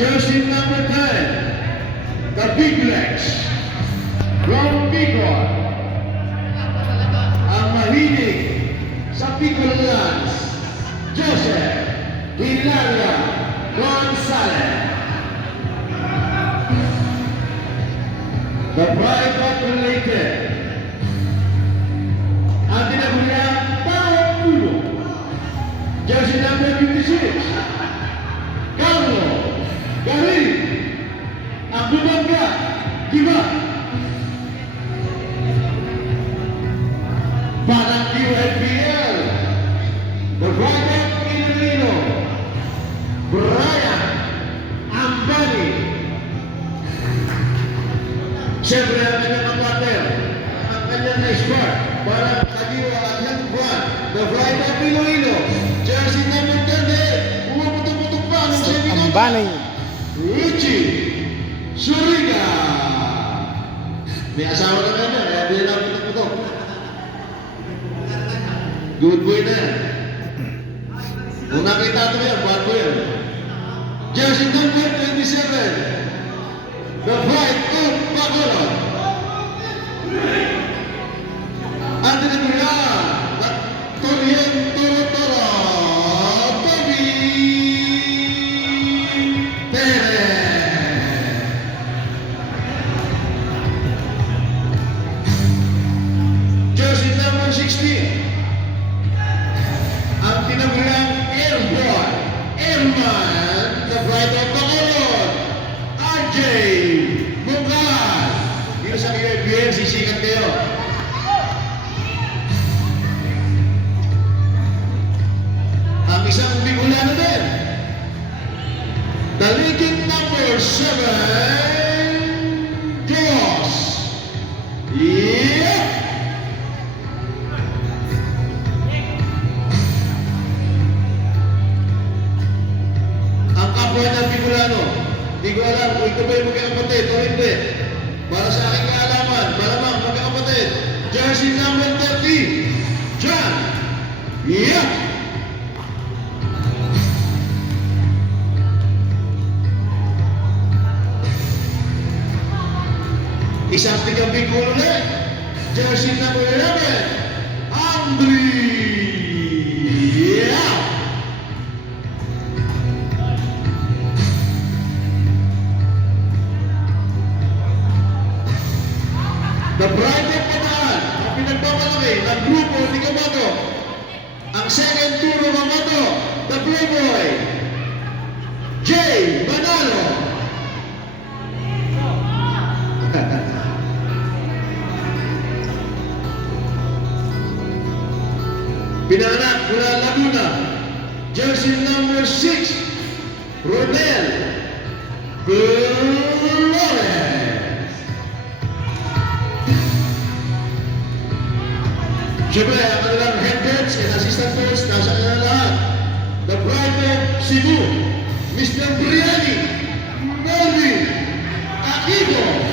Jersey number 10, the Big Legs, from Bicol. Ang mahilig sa Bicol Lands, Joseph Hilaria Gonzalez. The Pride of Leyte, ang tinagulang Pao Pulo, Jersey number 56, Carlo Garin, ang Bumanga, Diba, Parang QLPL, the Pride of Iloilo, Brian Ambani. Siyempre ang kanyang partner, ang kanyang na-sport, para kadiwa at Lagbuan, the Pride of Iloilo, Jersey number 30, umuputok-putok pa ng seminar. Ambani. Richie Suriga. May asawa na kanya, kaya hindi na putok-putok. Good boy na yan. Kung nakita ito yan, bad boy yan. Jersey number 27, the Pride of Bacolod. Anthony Brian, Torian Torotoro, Toby Perez. Jersey number 16, ang tinagulang Airboy, Airman, the Pride of Bacolod, RJ Mungan. Dito sa QFBN, sisikat kayo. Ang isang Bicolano din, the legend number 7, Diyos. Yeah! Ang kapwa ng Bicolano, di ko alam kung ito ba yung magkakapatid o hindi. Para sa aking kaalaman, malamang magkakapatid. Jersey number 30, John. Yeah! Isang tigang Bicol ulit. Jersey number 11, Andrea. The Pride of Bataan, ang pinagbabalaki ng grupo ni Kamato. Ang second tour ng Kamato, the Blue Boy, Jay Manalo. Pinanganak mula Laguna, Jersey number 6, Rodel Flores. Siyempre, ang kanilang head coach and assistant coach, nasa kanilang lahat. The Pride of Cebu, Mr. Briani Melvin Aquino.